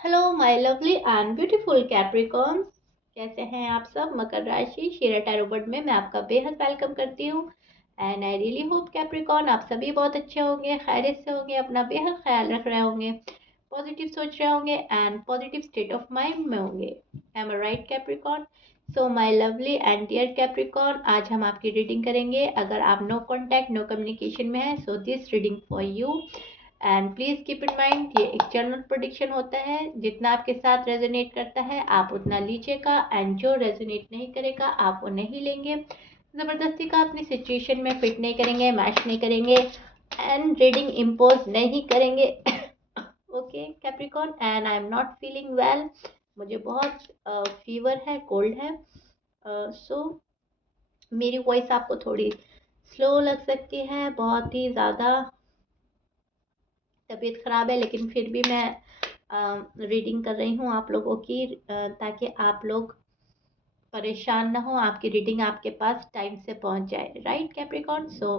Hello my lovely and beautiful Capricorns. कैसे हैं आप सब? मकर राशि शीरा टैरो बर्ड में मैं आपका बेहद वेलकम करती हूँ। And I really hope Capricorn आप सभी बहुत अच्छे होंगे, खैरियत से होंगे, अपना बेहद ख्याल रख रहे होंगे, पॉजिटिव सोच रहे होंगे and positive state of mind में होंगे। Am I right Capricorn? So my lovely and dear Capricorn, आज हम आपकी रीडिंग करेंगे। अगर आप नो कॉन्टैक्ट नो कम्युनिकेशन में है so this reading for you. And please keep in mind ये एक जनरल प्रोडिक्शन होता है। जितना आपके साथ रेजोनेट करता है आप उतना लीजिएगा, एंड जो रेजोनेट नहीं करेगा आप वो नहीं लेंगे। ज़बरदस्ती का अपनी सिचुएशन में फिट नहीं करेंगे, मैच नहीं करेंगे एंड रीडिंग इम्पोज नहीं करेंगे। Okay Capricorn, and I am not feeling well. मुझे बहुत फीवर है, कोल्ड है। सो मेरी वॉइस आपको थोड़ी स्लो लग सकती है, बहुत ही ज़्यादा तबीयत ख़राब है, लेकिन फिर भी मैं रीडिंग कर रही हूँ आप लोगों की, ताकि आप लोग परेशान ना हो, आपकी रीडिंग आपके पास टाइम से पहुँच जाए। Right Capricorn? So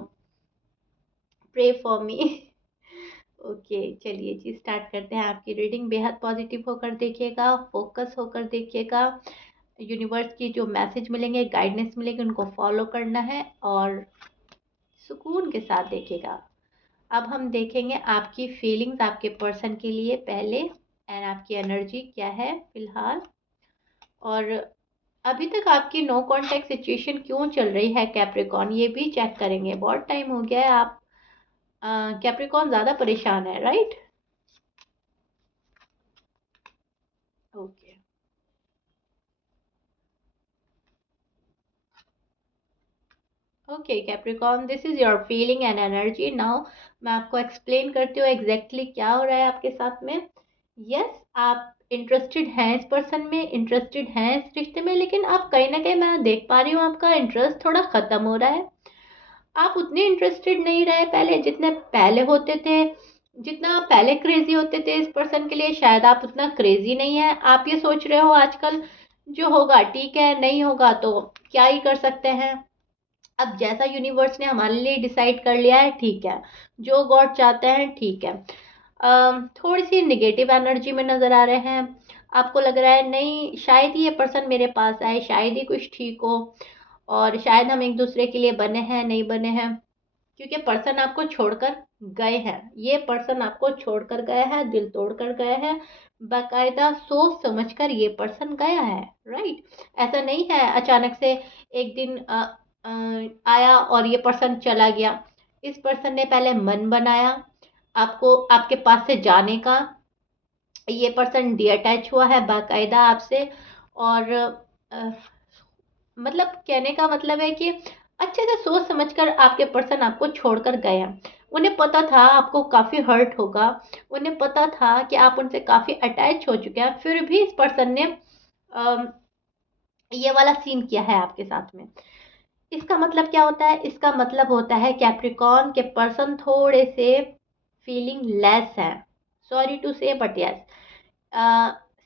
pray for me. Okay चलिए जी, स्टार्ट करते हैं आपकी रीडिंग। बेहद पॉजिटिव होकर देखिएगा, फोकस होकर देखिएगा। यूनिवर्स की जो मैसेज मिलेंगे, गाइडेंस मिलेंगे, उनको फॉलो करना है और सुकून के साथ देखिएगा। अब हम देखेंगे आपकी फीलिंग्स आपके पर्सन के लिए पहले, एंड आपकी एनर्जी क्या है फिलहाल, और अभी तक आपकी नो कांटेक्ट सिचुएशन क्यों चल रही है कैप्रिकॉर्न, ये भी चेक करेंगे। बहुत टाइम हो गया है आप कैप्रिकॉर्न ज़्यादा परेशान है, right? Okay okay Capricorn, this is your feeling and energy now. मैं आपको एक्सप्लेन करती हूँ एग्जैक्टली क्या हो रहा है आपके साथ में। यस, आप इंटरेस्टेड हैं इस पर्सन में, इंटरेस्टेड हैं इस रिश्ते में, लेकिन आप कहीं ना कहीं मैं देख पा रही हूँ आपका इंटरेस्ट थोड़ा ख़त्म हो रहा है। आप उतने इंटरेस्टेड नहीं रहे पहले, जितने पहले होते थे। जितना आप पहले क्रेजी होते थे इस पर्सन के लिए, शायद आप उतना क्रेजी नहीं है। आप ये सोच रहे हो आजकल जो होगा ठीक है, नहीं होगा तो क्या ही कर सकते हैं। अब जैसा यूनिवर्स ने हमारे लिए डिसाइड कर लिया है ठीक है, जो गॉड चाहते हैं ठीक है। थोड़ी सी निगेटिव एनर्जी में नज़र आ रहे हैं। आपको लग रहा है नहीं, शायद ही ये पर्सन मेरे पास आए, शायद ही कुछ ठीक हो, और शायद हम एक दूसरे के लिए बने हैं, नहीं बने हैं। क्योंकि पर्सन आपको छोड़कर गए हैं, ये पर्सन आपको छोड़कर गया है, दिल तोड़कर गया है, बाकायदा सोच समझकर ये पर्सन गया है। राइट? ऐसा नहीं है अचानक से एक दिन आया और ये पर्सन चला गया। इस पर्सन ने पहले मन बनाया आपको आपके पास से जाने का। ये पर्सन डी अटैच हुआ है बाकायदा आपसे, और अ, मतलब कहने का मतलब है कि अच्छे से सोच समझकर आपके पर्सन आपको छोड़कर गए हैं। उन्हें पता था आपको काफ़ी हर्ट होगा, उन्हें पता था कि आप उनसे काफ़ी अटैच हो चुके हैं, फिर भी इस पर्सन ने अम, ये वाला सीन किया है आपके साथ में। इसका मतलब क्या होता है? इसका मतलब होता है कैप्रिकॉर्न के पर्सन थोड़े से फीलिंग लेस हैं। सॉरी टू से बट यस,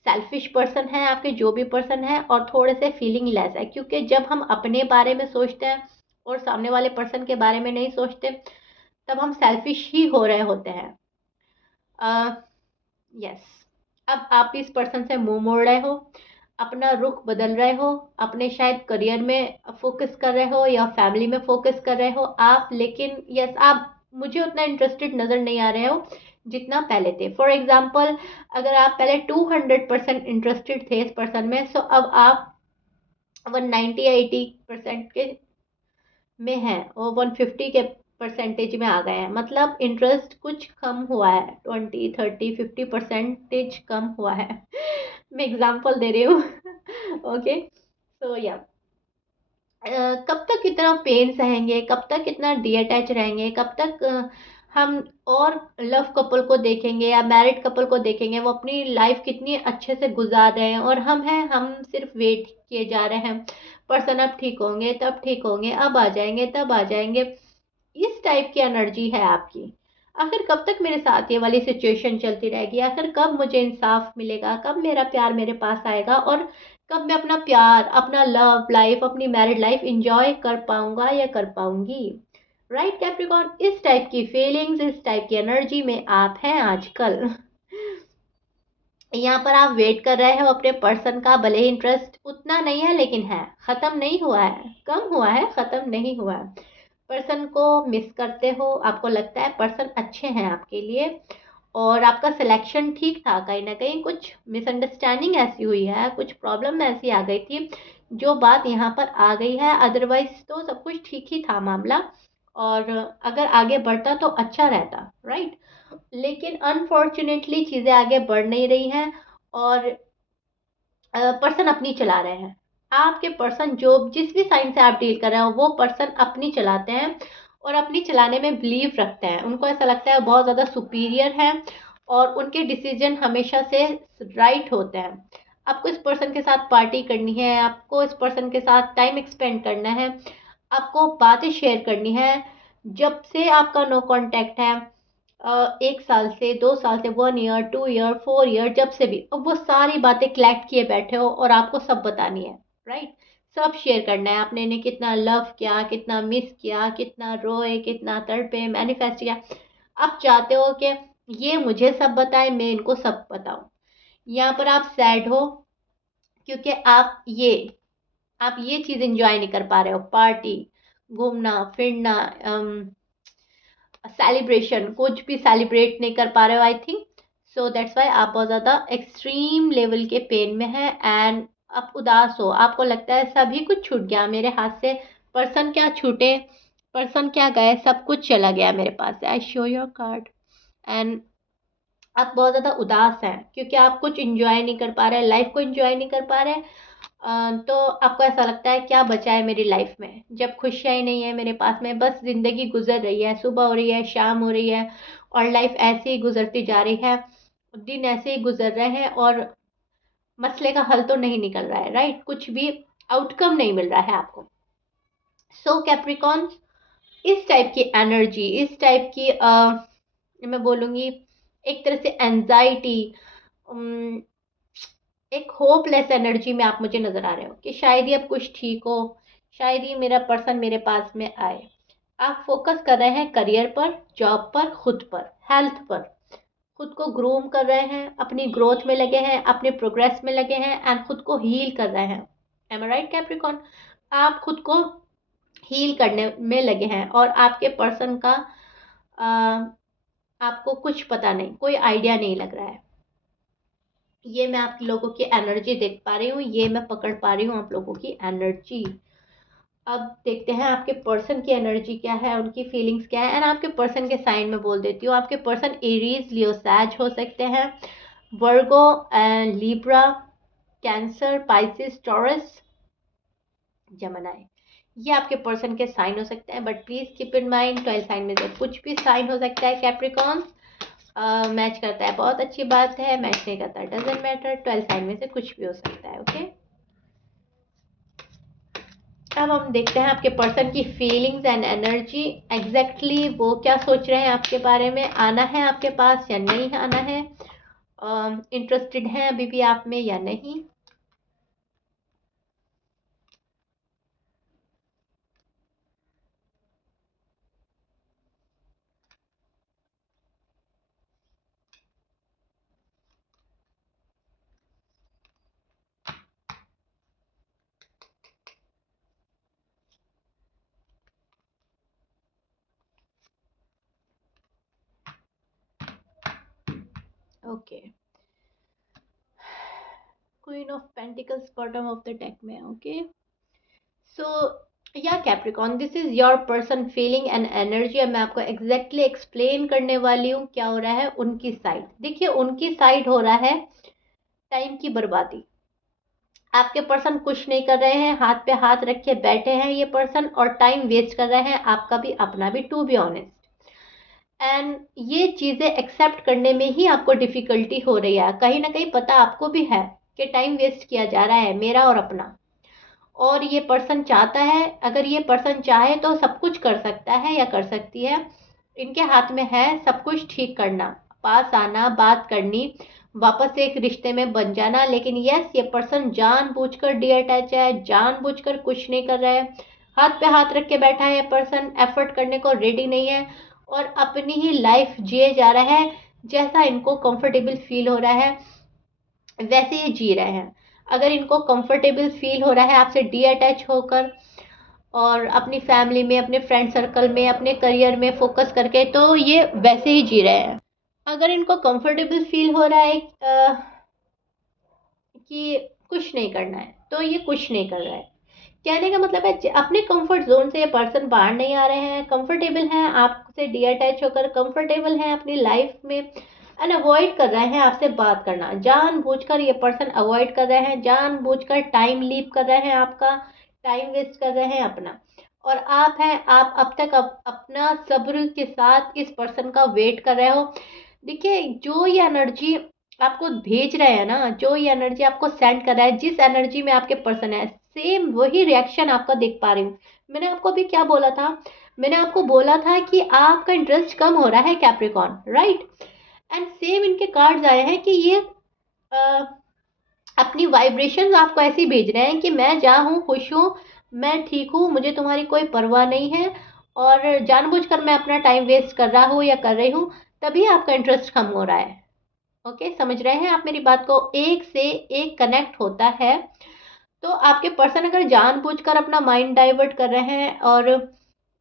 सेल्फिश पर्सन है आपके जो भी पर्सन है, और थोड़े से फीलिंग लेस है, क्योंकि जब हम अपने बारे में सोचते हैं और सामने वाले पर्सन के बारे में नहीं सोचते, तब हम सेल्फिश ही हो रहे होते हैं। यस, अब आप इस पर्सन से मुंह मोड़ रहे हो, अपना रुख बदल रहे हो, अपने शायद करियर में फोकस कर रहे हो या फैमिली में फोकस कर रहे हो आप, लेकिन यस, आप मुझे उतना इंटरेस्टेड नज़र नहीं आ रहे हो जितना पहले थे। फॉर एग्जाम्पल, अगर आप पहले 200% इंटरेस्टेड थे इस पर्सन में, सो अब आप 190 या 80% के में हैं और 150 के परसेंटेज में आ गए हैं। मतलब इंटरेस्ट कुछ कम हुआ है, 20 30 50% कम हुआ है। मैं एग्जांपल दे रही हूँ। ओके, सो या कब तक इतना पेन सहेंगे, कब तक इतना डी अटैच रहेंगे, कब तक हम और लव कपल को देखेंगे या मैरिड कपल को देखेंगे, वो अपनी लाइफ कितनी अच्छे से गुजार रहे हैं, और हम हैं, हम सिर्फ वेट किए जा रहे हैं। पर्सन अब ठीक होंगे, तब ठीक होंगे, अब आ जाएंगे, तब आ जाएंगे। इस टाइप की एनर्जी है आपकी। आखिर कब तक मेरे साथ ये वाली सिचुएशन चलती रहेगी? आखिर कब मुझे इंसाफ मिलेगा? कब मेरा प्यार मेरे पास आएगा? और कब मैं अपना प्यार, अपना लव लाइफ, अपनी मैरिड लाइफ इंजॉय कर पाऊंगा या कर पाऊंगी? राइट कैप्रिकॉर्न, इस टाइप की फीलिंग्स, इस टाइप की एनर्जी में आप हैं आजकल। यहाँ पर आप वेट कर रहे हो अपने पर्सन का, भले ही इंटरेस्ट उतना नहीं है लेकिन है, खत्म नहीं हुआ है, कम हुआ है, खत्म नहीं हुआ है। पर्सन को मिस करते हो, आपको लगता है पर्सन अच्छे हैं आपके लिए, और आपका सिलेक्शन ठीक था, कहीं ना कहीं कुछ मिसअंडरस्टैंडिंग ऐसी हुई है, कुछ प्रॉब्लम ऐसी आ गई थी जो बात यहाँ पर आ गई है, अदरवाइज तो सब कुछ ठीक ही था मामला, और अगर आगे बढ़ता तो अच्छा रहता, राइट। लेकिन अनफॉर्चुनेटली चीज़ें आगे बढ़ नहीं रही हैं, और पर्सन अपनी चला रहे हैं। आपके पर्सन जो जिस भी साइन से आप डील कर रहे हो वो पर्सन अपनी चलाते हैं, और अपनी चलाने में बिलीव रखते हैं, उनको ऐसा लगता है बहुत ज़्यादा सुपीरियर है, और उनके डिसीजन हमेशा से राइट होते हैं। आपको इस पर्सन के साथ पार्टी करनी है, आपको इस पर्सन के साथ टाइम एक्सपेंड करना है, आपको बातें शेयर करनी है। जब से आपका नो कांटेक्ट है, 1 साल से, 2 साल से, 1 ईयर, 2 ईयर, 4 ईयर, जब से भी, अब वो सारी बातें कलेक्ट किए बैठे हो और आपको सब बतानी है, राइट। सब शेयर करना है, आपने इन्हें कितना लव किया, कितना मिस किया, कितना रोए, कितना तड़पे, मैनिफेस्ट किया। आप चाहते हो कि ये मुझे सब बताए, मैं इनको सब बताऊं। यहाँ पर आप सैड हो क्योंकि आप ये चीज़ एंजॉय नहीं कर पा रहे हो, पार्टी, घूमना फिरना, सेलिब्रेशन, कुछ भी सेलिब्रेट नहीं कर पा रहे हो, I think. So that's why आप बहुत ज़्यादा एक्सट्रीम लेवल के पेन में हैं, एंड आप उदास हो, आपको लगता है सभी कुछ छूट गया मेरे हाथ से। पर्सन क्या छूटे, पर्सन क्या गए, सब कुछ चला गया मेरे पास से। I show your card, and आप बहुत ज़्यादा उदास हैं क्योंकि आप कुछ इंजॉय नहीं कर पा रहे, लाइफ को इंजॉय नहीं कर पा रहे। तो आपको ऐसा लगता है क्या बचा है मेरी लाइफ में, जब खुशियाँ ही नहीं है मेरे पास में, बस ज़िंदगी गुजर रही है, सुबह हो रही है, शाम हो रही है, और लाइफ ऐसे ही गुजरती जा रही है, दिन ऐसे ही गुजर रहे हैं, और मसले का हल तो नहीं निकल रहा है, राइट, कुछ भी आउटकम नहीं मिल रहा है आपको। सो कैप्रिकॉन, इस टाइप की एनर्जी, इस टाइप की मैं बोलूँगी एक तरह से एंजाइटी, एक होपलेस एनर्जी में आप मुझे नजर आ रहे हो कि शायद ही अब कुछ ठीक हो, शायद ही मेरा पर्सन मेरे पास में आए। आप फोकस कर रहे हैं करियर पर, जॉब पर, खुद पर, हेल्थ पर, खुद को ग्रूम कर रहे हैं, अपनी ग्रोथ में लगे हैं, अपने प्रोग्रेस में लगे हैं, एंड खुद को हील कर रहे हैं। M I right Capricorn? आप खुद को हील करने में लगे हैं, और आपके पर्सन का आ, आपको कुछ पता नहीं, कोई आइडिया नहीं लग रहा है। ये मैं आप लोगों की एनर्जी देख पा रही हूँ, ये मैं पकड़ पा रही हूँ आप लोगों की एनर्जी। अब देखते हैं आपके पर्सन की एनर्जी क्या है, उनकी फीलिंग्स क्या है, एंड आपके पर्सन के साइन में बोल देती हूँ। आपके पर्सन एरीज, लियो, सैज हो सकते हैं, Virgo and Libra, Cancer, Pisces, Taurus, Gemini, ये आपके पर्सन के साइन हो सकते हैं। But please keep in mind 12 sign में से कुछ भी साइन हो सकता है कैप्रिकॉन। मैच करता है बहुत अच्छी बात है, मैच नहीं करता डजेंट मैटर, 12 साइन में से कुछ भी हो सकता है, ओके। अब हम देखते हैं आपके पर्सन की फीलिंग्स एंड एनर्जी, एग्जैक्टली वो क्या सोच रहे हैं आपके बारे में, आना है आपके पास या नहीं आना है, इंटरेस्टेड हैं अभी भी आप में या नहीं। Okay, queen of pentacles bottom of the deck में, ओके। सो या Capricorn, this is your person feeling and energy. अब मैं आपको एग्जैक्टली एक्सप्लेन करने वाली हूँ क्या हो रहा है उनकी साइड। देखिए, उनकी साइड हो रहा है टाइम की बर्बादी। आपके पर्सन कुछ नहीं कर रहे हैं, हाथ पे हाथ रख के बैठे हैं ये पर्सन, और टाइम वेस्ट कर रहे हैं, आपका भी अपना भी, टू बी ऑनेस्ट। एंड ये चीज़ें एक्सेप्ट करने में ही आपको डिफिकल्टी हो रही है, कहीं ना कहीं पता आपको भी है कि टाइम वेस्ट किया जा रहा है मेरा और अपना। और ये पर्सन चाहता है, अगर ये पर्सन चाहे तो सब कुछ कर सकता है या कर सकती है, इनके हाथ में है सब कुछ ठीक करना, पास आना, बात करनी, वापस से एक रिश्ते में बन जाना। लेकिन यस, ये पर्सन जानबूझकर डी अटैच है, जानबूझकर कुछ नहीं कर रहा है, हाथ पे हाथ रख के बैठा है, ये पर्सन एफर्ट करने को रेडी नहीं है, और अपनी ही लाइफ जिए जा रहा है जैसा इनको कंफर्टेबल फील हो रहा है। वैसे ये जी रहे हैं। अगर इनको कंफर्टेबल फील हो रहा है आपसे डी अटैच होकर और अपनी फैमिली में, अपने फ्रेंड सर्कल में, अपने करियर में फोकस करके, तो ये वैसे ही जी रहे हैं। अगर इनको कंफर्टेबल फील हो रहा है कि कुछ नहीं करना है, तो ये कुछ नहीं कर रहा है। कहने का मतलब है अपने कंफर्ट जोन से ये पर्सन बाहर नहीं आ रहे हैं, कंफर्टेबल हैं आपसे डी अटैच होकर, कंफर्टेबल हैं अपनी लाइफ में, एंड अवॉइड कर रहे हैं आपसे बात करना। जानबूझकर ये पर्सन अवॉइड कर रहे हैं, जानबूझकर टाइम लीव कर रहे हैं, आपका टाइम वेस्ट कर रहे हैं अपना। और आप हैं, आप अब तक अपना सब्र के साथ इस पर्सन का वेट कर रहे हो। देखिए, जो ये एनर्जी आपको भेज रहे हैं ना, जो ये एनर्जी आपको सेंड कर रहा है, जिस एनर्जी में आपके पर्सन है, सेम वही रिएक्शन आपका देख पा रही हूँ। मैंने आपको अभी क्या बोला था? मैंने आपको बोला था कि आपका इंटरेस्ट कम हो रहा है कैप्रिकॉर्न, राइट? एंड सेम इनके कार्ड्स आए हैं कि ये अ, अपनी वाइब्रेशंस आपको ऐसी भेज रहे हैं कि मैं जहाँ हूँ खुश हूँ, मैं ठीक हूँ, मुझे तुम्हारी कोई परवाह नहीं है, और जानबूझकर मैं अपना टाइम वेस्ट कर रहा हूँ या कर रही हूँ, तभी आपका इंटरेस्ट कम हो रहा है। ओके, समझ रहे हैं आप मेरी बात को? एक से एक कनेक्ट होता है। तो आपके पर्सन अगर जानबूझकर अपना माइंड डाइवर्ट कर रहे हैं और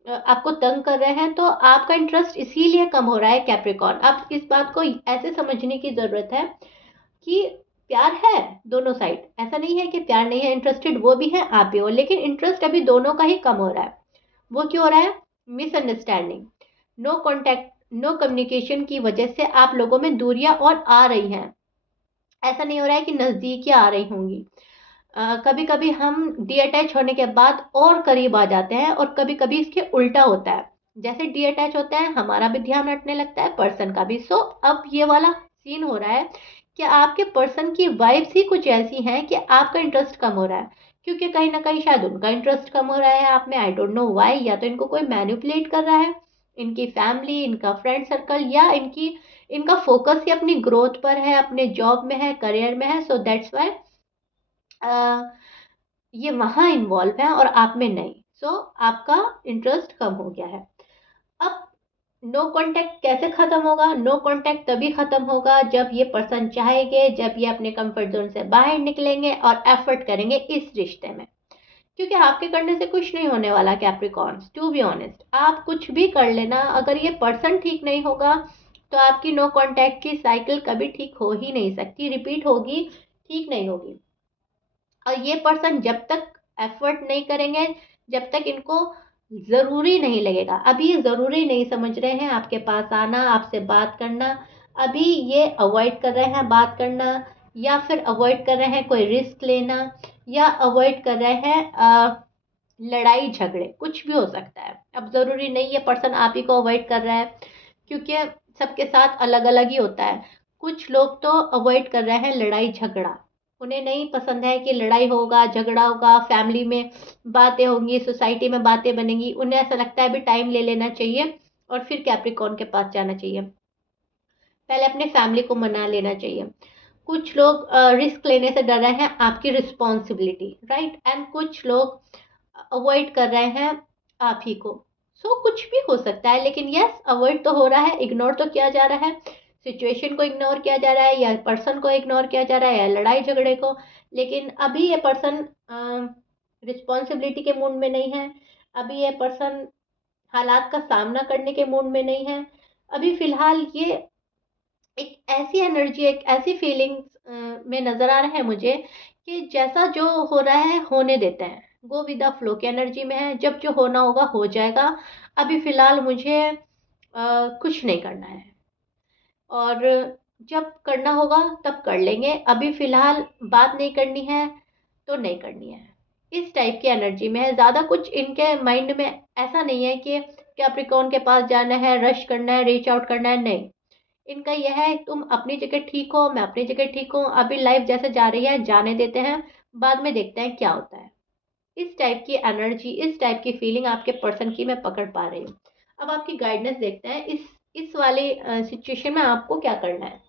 आपको तंग कर रहे हैं, तो आपका इंटरेस्ट इसीलिए कम हो रहा है कैप्रिकॉर्न। आप इस बात को ऐसे समझने की जरूरत है कि प्यार है दोनों साइड, ऐसा नहीं है कि प्यार नहीं है, इंटरेस्टेड वो भी है, आप भी हो, लेकिन इंटरेस्ट अभी दोनों का ही कम हो रहा है। वो क्यों हो रहा है? Misunderstanding, no contact, no communication की वजह से आप लोगों में दूरियां और आ रही हैं। ऐसा नहीं हो रहा है कि नजदीकियां आ रही होंगी। कभी कभी हम डी अटैच होने के बाद और करीब आ जाते हैं, और कभी कभी इसके उल्टा होता है। जैसे डी अटैच होता है, हमारा भी ध्यान हटने लगता है, पर्सन का भी। सो अब ये वाला सीन हो रहा है कि आपके पर्सन की वाइब्स ही कुछ ऐसी हैं कि आपका इंटरेस्ट कम हो रहा है, क्योंकि कहीं ना कहीं शायद उनका इंटरेस्ट कम हो रहा है आप में। I don't know why. या तो इनको कोई मैनिपुलेट कर रहा है, इनकी फैमिली, इनका फ्रेंड सर्कल, या इनका फोकस ही अपनी ग्रोथ पर है, अपने जॉब में है, करियर में है। सो दैट्स वाई ये वहां इन्वॉल्व है और आप में नहीं। सो आपका इंटरेस्ट कम हो गया है। अब नो कांटेक्ट कैसे खत्म होगा? नो कांटेक्ट तभी खत्म होगा जब ये पर्सन चाहेंगे, जब ये अपने कंफर्ट जोन से बाहर निकलेंगे और एफर्ट करेंगे इस रिश्ते में। क्योंकि आपके करने से कुछ नहीं होने वाला कैप्रिकॉर्न्स, टू बी ऑनेस्ट। आप कुछ भी कर लेना, अगर ये पर्सन ठीक नहीं होगा, तो आपकी नो कांटेक्ट की साइकिल कभी ठीक हो ही नहीं सकती, रिपीट होगी, ठीक नहीं होगी। और ये पर्सन जब तक एफर्ट नहीं करेंगे, जब तक इनको जरूरी नहीं लगेगा, अभी ये जरूरी नहीं समझ रहे हैं आपके पास आना, आपसे बात करना, अभी ये अवॉइड कर रहे हैं बात करना, या फिर अवॉइड कर रहे हैं कोई रिस्क लेना, या अवॉइड कर रहे हैं लड़ाई झगड़े, कुछ भी हो सकता है। अब जरूरी नहीं है पर्सन आप ही को अवॉइड कर रहा है, क्योंकि सबके साथ अलग अलग ही होता है। कुछ लोग तो अवॉइड कर रहे हैं लड़ाई झगड़ा, उन्हें नहीं पसंद है कि लड़ाई होगा, झगड़ा होगा, फैमिली में बातें होंगी, सोसाइटी में बातें बनेंगी, उन्हें ऐसा लगता है अभी टाइम ले लेना चाहिए और फिर कैप्रिकॉर्न के पास जाना चाहिए, पहले अपने फैमिली को मना लेना चाहिए। कुछ लोग रिस्क लेने से डर रहे हैं आपकी रिस्पॉन्सिबिलिटी, राइट? एंड कुछ लोग अवॉइड कर रहे हैं आप ही को। सो कुछ भी हो सकता है, लेकिन यस, अवॉइड तो हो रहा है, इग्नोर तो किया जा रहा है, सिचुएशन को इग्नोर किया जा रहा है, या पर्सन को इग्नोर किया जा रहा है, या लड़ाई झगड़े को। लेकिन अभी ये पर्सन रिस्पॉन्सिबिलिटी के मूड में नहीं है, अभी ये पर्सन हालात का सामना करने के मूड में नहीं है। अभी फिलहाल ये एक ऐसी एनर्जी, एक ऐसी फीलिंग्स में नजर आ रहा है मुझे कि जैसा जो हो रहा है होने देते हैं, गो विद द फ्लो की एनर्जी में है। जब जो होना होगा हो जाएगा, अभी फिलहाल मुझे कुछ नहीं करना है, और जब करना होगा तब कर लेंगे, अभी फिलहाल बात नहीं करनी है तो नहीं करनी है। इस टाइप की एनर्जी में है। ज़्यादा कुछ इनके माइंड में ऐसा नहीं है कि कैप्रिकॉर्न के पास जाना है, रश करना है, रीच आउट करना है, नहीं। इनका यह है तुम अपनी जगह ठीक हो, मैं अपनी जगह ठीक हूँ, अभी लाइफ जैसे जा रही है जाने देते हैं, बाद में देखते हैं क्या होता है। इस टाइप की एनर्जी, इस टाइप की फीलिंग आपके पर्सन की मैं पकड़ पा रही हूँ। अब आपकी गाइडेंस देखते हैं, इस वाले सिचुएशन में आपको क्या करना है।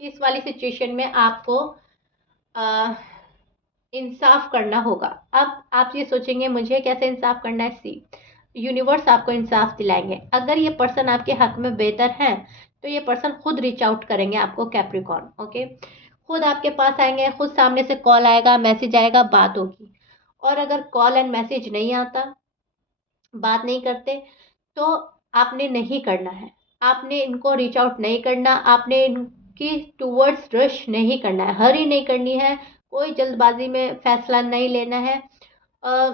इस वाली सिचुएशन में आपको अ, इंसाफ करना होगा। अब आप ये सोचेंगे मुझे कैसे इंसाफ करना है? सी, यूनिवर्स आपको इंसाफ दिलाएंगे। अगर ये पर्सन आपके हक में बेहतर है तो ये पर्सन खुद रीच आउट करेंगे आपको कैप्रिकॉर्न। ओके, खुद आपके पास आएंगे, खुद सामने से कॉल आएगा, मैसेज आएगा, बात होगी। और अगर कॉल एंड मैसेज नहीं आता, बात नहीं करते, तो आपने नहीं करना है, आपने इनको रीच आउट नहीं करना, आपने इनकी टूवर्ड्स रश नहीं करना है, हरी नहीं करनी है, कोई जल्दबाजी में फैसला नहीं लेना है। अ,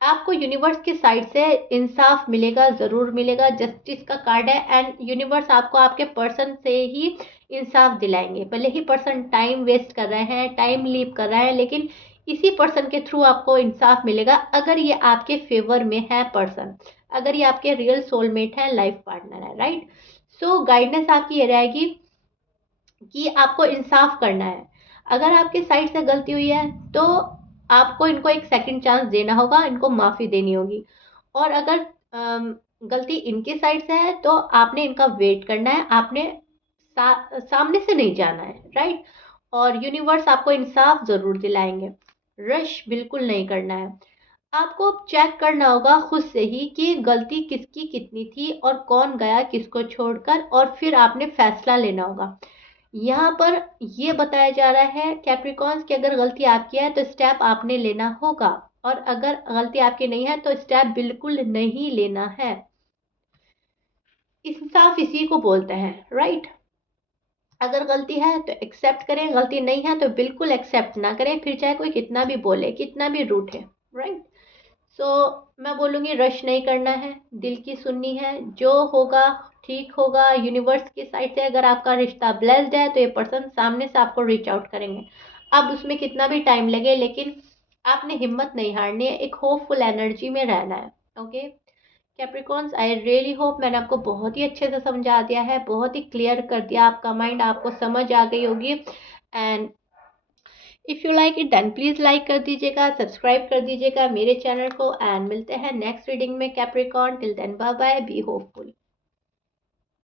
आपको यूनिवर्स की साइड से इंसाफ मिलेगा, ज़रूर मिलेगा। जस्टिस का कार्ड है एंड यूनिवर्स आपको आपके पर्सन से ही इंसाफ दिलाएंगे। भले ही पर्सन टाइम वेस्ट कर रहे हैं, टाइम लीव कर रहे हैं, लेकिन इसी पर्सन के थ्रू आपको इंसाफ मिलेगा, अगर ये आपके फेवर में है पर्सन, अगर ये आपके रियल सोलमेट है, लाइफ पार्टनर है, राइट। सो गाइडेंस आपकी ये रहेगी कि आपको इंसाफ करना है। अगर आपके साइड से गलती हुई है तो आपको इनको एक सेकंड चांस देना होगा, इनको माफ़ी देनी होगी। और अगर गलती इनके साइड से है तो आपने इनका वेट करना है, आपने सामने से नहीं जाना है, राइट। और यूनिवर्स आपको इंसाफ ज़रूर दिलाएंगे, रश बिल्कुल नहीं करना है। आपको चेक करना होगा खुद से ही कि गलती किसकी कितनी थी और कौन गया किसको छोड़कर, और फिर आपने फैसला लेना होगा। यहाँ पर ये बताया जा रहा है कैप्रिकॉन्स कि अगर गलती आपकी है तो स्टेप आपने लेना होगा, और अगर गलती आपकी नहीं है तो स्टेप बिल्कुल नहीं लेना है। इंसाफ इसी को बोलते हैं, राइट। अगर गलती है तो एक्सेप्ट करें, गलती नहीं है तो बिल्कुल एक्सेप्ट ना करें, फिर चाहे कोई कितना भी बोले, कितना भी रूठ है, राइट। सो मैं बोलूँगी रश नहीं करना है, दिल की सुननी है, जो होगा ठीक होगा। यूनिवर्स की साइड से अगर आपका रिश्ता ब्लेस्ड है तो ये पर्सन सामने से आपको रीच आउट करेंगे। अब उसमें कितना भी टाइम लगे, लेकिन आपने हिम्मत नहीं हारनी है, एक होपफुल एनर्जी में रहना है। Okay Capricorns, I really hope मैंने आपको बहुत ही अच्छे से समझा दिया है, बहुत ही क्लियर कर दिया, आपका माइंड आपको समझ आ गई होगी। And if you like it then please like कर दीजिएगा, सब्सक्राइब कर दीजिएगा मेरे चैनल को, एंड मिलते हैं नेक्स्ट रीडिंग में Capricorn. Till then bye bye, be hopeful.